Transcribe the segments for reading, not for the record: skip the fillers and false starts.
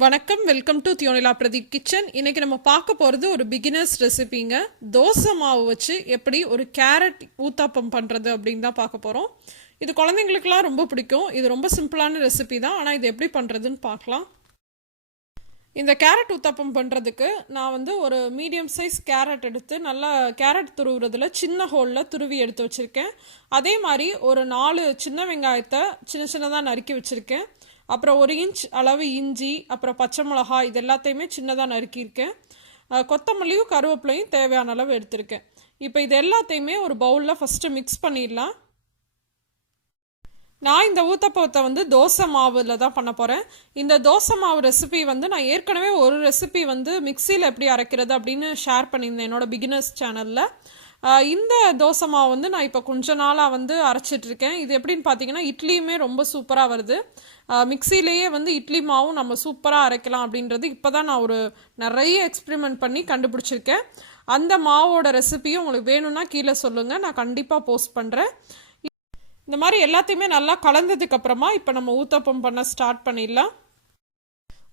வணக்கம், welcome to தியோனிலாப்ரதீப் kitchen. இன்றைக்கி நம்ம பார்க்க போகிறது ஒரு பிகினர்ஸ் ரெசிபிங்க. தோசை மாவு வச்சு எப்படி ஒரு கேரட் ஊத்தாப்பம் பண்ணுறது அப்படின்னு தான் பார்க்க போகிறோம். இது குழந்தைங்களுக்குலாம் ரொம்ப பிடிக்கும். இது ரொம்ப சிம்பிளான ரெசிபி தான், ஆனால் இது எப்படி பண்ணுறதுன்னு பார்க்கலாம். இந்த கேரட் ஊத்தாப்பம் பண்ணுறதுக்கு நான் ஒரு மீடியம் சைஸ் கேரட் எடுத்து நல்லா கேரட் துருவுறதுல சின்ன ஹோலில் துருவி எடுத்து வச்சுருக்கேன். அதே மாதிரி ஒரு 4 சின்ன வெங்காயத்தை சின்னதாக நறுக்கி வச்சுருக்கேன். அப்புறம் 1 இன்ச் அளவு இஞ்சி, அப்புறம் பச்சை மிளகாய், இது எல்லாத்தையுமே சின்னதாக நறுக்கியிருக்கேன். கொத்தமல்லியும் கருவேப்பிலையும் தேவையான அளவு எடுத்திருக்கேன். இப்போ இது எல்லாத்தையுமே ஒரு பவுலில் ஃபஸ்ட்டு மிக்ஸ் பண்ணிடலாம். நான் இந்த ஊத்தப்பத்தை தோசை மாவில் தான் பண்ண போகிறேன். இந்த தோசை மாவு ரெசிபி நான் ஏற்கனவே ஒரு ரெசிபி மிக்சியில் எப்படி அரைக்கிறது அப்படின்னு ஷேர் பண்ணியிருந்தேன் என்னோடய பிகினர்ஸ் சேனலில். இந்த தோசை மாவு நான் இப்போ கொஞ்ச நாளாக அரைச்சிட்ருக்கேன். இது எப்படின்னு பார்த்தீங்கன்னா இட்லியுமே ரொம்ப சூப்பராக வருது. மிக்சிலேயே இட்லி மாவும் நம்ம சூப்பராக அரைக்கலாம் அப்படின்றது இப்போ தான் நான் நிறைய எக்ஸ்பெரிமெண்ட் பண்ணி கண்டுபிடிச்சிருக்கேன். அந்த மாவோட ரெசிபியும் உங்களுக்கு வேணும்னா கீழே சொல்லுங்கள், நான் கண்டிப்பாக போஸ்ட் பண்ணுறேன். இந்த மாதிரி எல்லாத்தையுமே நல்லா கலந்ததுக்கப்புறமா இப்போ நம்ம ஊத்தப்பம் பண்ண ஸ்டார்ட் பண்ணிடலாம்.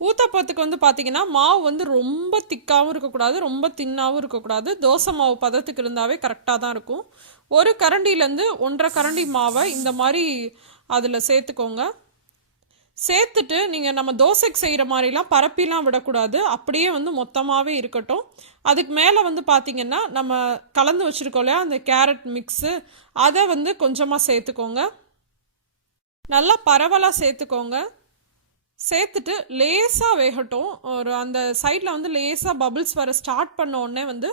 ஊத்தப்பத்துக்கு பார்த்தீங்கன்னா மாவு ரொம்ப திக்காகவும் இருக்கக்கூடாது, ரொம்ப தின்னாகவும் இருக்கக்கூடாது. தோசை மாவு பதத்துக்கு இருந்தாவே கரெக்டாக தான் இருக்கும். ஒரு கரண்டிலேருந்து 1.5 கரண்டி மாவை இந்த மாதிரி அதில் சேர்த்துக்கோங்க. சேர்த்துட்டு நீங்கள் நம்ம தோசைக்கு செய்கிற மாதிரிலாம் பரப்பிலாம் விடக்கூடாது, அப்படியே மொத்தமாகவே இருக்கட்டும். அதுக்கு மேலே பார்த்தீங்கன்னா நம்ம கலந்து வச்சுருக்கோம் இல்லையா அந்த கேரட் மிக்ஸு, அதை கொஞ்சமாக சேர்த்துக்கோங்க. நல்லா பரவலாக சேர்த்துக்கோங்க. சேர்த்துட்டு லேசாக வேகட்டும். அந்த சைடில் லேசாக பபிள்ஸ் வர ஸ்டார்ட் பண்ண உடனே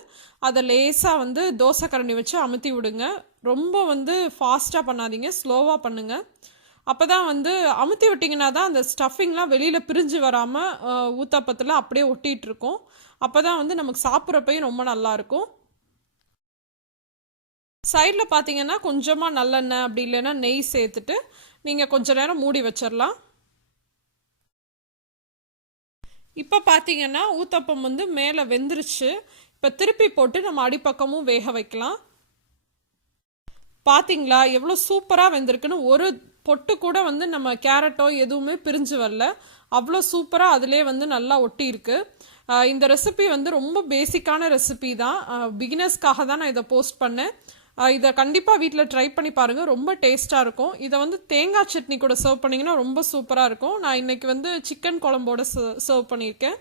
அதை லேசாக தோசை கரண்டி வச்சு அமுத்தி விடுங்க. ரொம்ப ஃபாஸ்ட்டாக பண்ணாதீங்க, ஸ்லோவாக பண்ணுங்கள். அப்போ தான் அமுத்தி விட்டிங்கன்னா தான் அந்த ஸ்டஃபிங்லாம் வெளியில் பிரிஞ்சு வராமல் ஊத்தாப்பத்தில் அப்படியே ஒட்டிகிட்ருக்கும். அப்போ தான் நமக்கு சாப்பிட்றப்பையும் ரொம்ப நல்லாயிருக்கும். சைடில் பார்த்தீங்கன்னா கொஞ்சமாக நல்லெண்ணெய் அப்படி இல்லைன்னா நெய் சேர்த்துட்டு நீங்கள் கொஞ்ச நேரம் மூடி வச்சிடலாம். இப்போ பார்த்தீங்கன்னா ஊத்தப்பம் மேலே வெந்துருச்சு. இப்போ திருப்பி போட்டு நம்ம அடிப்பக்கமும் வேக வைக்கலாம். பார்த்தீங்களா எவ்வளோ சூப்பராக வெந்திருக்குன்னு. ஒரு பொட்டு கூட நம்ம கேரட்டோ எதுவுமே பிரிஞ்சு வரல, அவ்வளோ சூப்பராக அதிலே நல்லா ஒட்டி இருக்கு. இந்த ரெசிபி ரொம்ப பேசிக்கான ரெசிபி தான். பிகினர்ஸ்க்காக தான் நான் இதை போஸ்ட் பண்ணேன். இதை கண்டிப்பாக வீட்டில் ட்ரை பண்ணி பாருங்கள், ரொம்ப டேஸ்ட்டாக இருக்கும். இதை தேங்காய் சட்னி கூட சர்வ் பண்ணிங்கன்னா ரொம்ப சூப்பராக இருக்கும். நான் இன்றைக்கி சிக்கன் குழம்போட சர்வ் பண்ணியிருக்கேன்.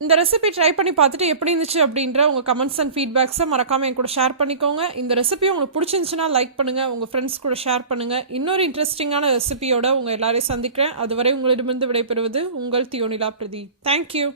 இந்த ரெசிபி ட்ரை பண்ணி பார்த்துட்டு எப்படி இருந்துச்சு அப்படின்ற உங்கள் கமெண்ட்ஸ் அண்ட் ஃபீட்பேக்ஸை மறக்காமல் என் கூட ஷேர் பண்ணிக்கோங்க. இந்த ரெசிபி உங்களுக்கு பிடிச்சிருந்துச்சுன்னா லைக் பண்ணுங்கள், உங்கள் ஃப்ரெண்ட்ஸ் கூட ஷேர் பண்ணுங்கள். இன்னொரு இன்ட்ரெஸ்டிங்கான ரெசிபியோட உங்கள் எல்லாரையும் சந்திக்கிறேன். அதுவரை உங்களிடமிருந்து விடைபெறுவது உங்கள் தியோனிலா பிரதீப். தேங்க்யூ.